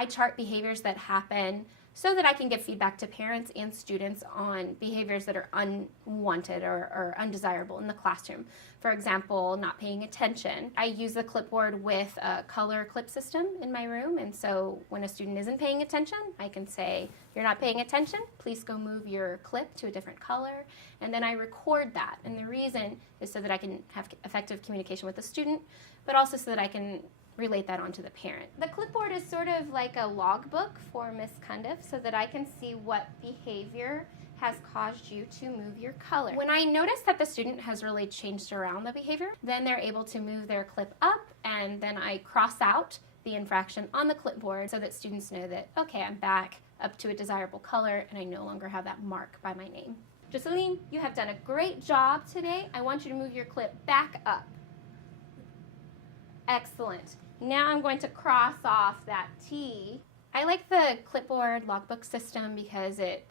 I chart behaviors that happen so that I can give feedback to parents and students on behaviors that are unwanted or undesirable in the classroom. For example, not paying attention. I use the clipboard with a color clip system in my room, and so when a student isn't paying attention, I can say, "You're not paying attention, please go move your clip to a different color," and then I record that. And the reason is so that I can have effective communication with the student, but also so that I can relate that onto the parent. The clipboard is sort of like a logbook for Miss Cundiff so that I can see what behavior has caused you to move your color. When I notice that the student has really changed around the behavior, then they're able to move their clip up, and then I cross out the infraction on the clipboard so that students know that, okay, I'm back up to a desirable color and I no longer have that mark by my name. Jocelyn, you have done a great job today. I want you to move your clip back up. Excellent. Now I'm going to cross off that T. I like the clipboard logbook system because it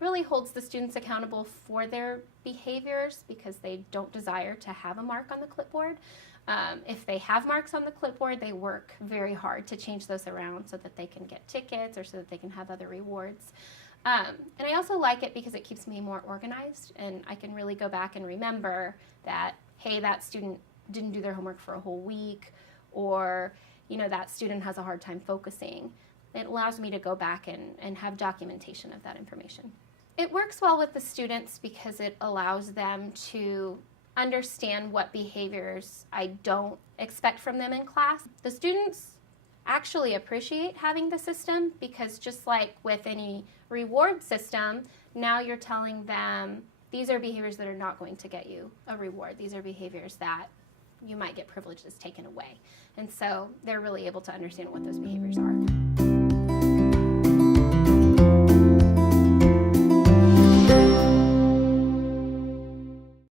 really holds the students accountable for their behaviors because they don't desire to have a mark on the clipboard. If they have marks on the clipboard, they work very hard to change those around so that they can get tickets or so that they can have other rewards. And I also like it because it keeps me more organized, and I can really go back and remember that, hey, that student didn't do their homework for a whole week, or, you know, that student has a hard time focusing. It allows me to go back and have documentation of that information. It works well with the students because it allows them to understand what behaviors I don't expect from them in class. The students actually appreciate having the system because just like with any reward system, now you're telling them these are behaviors that are not going to get you a reward. These are behaviors that you might get privileges taken away. And so they're really able to understand what those behaviors are.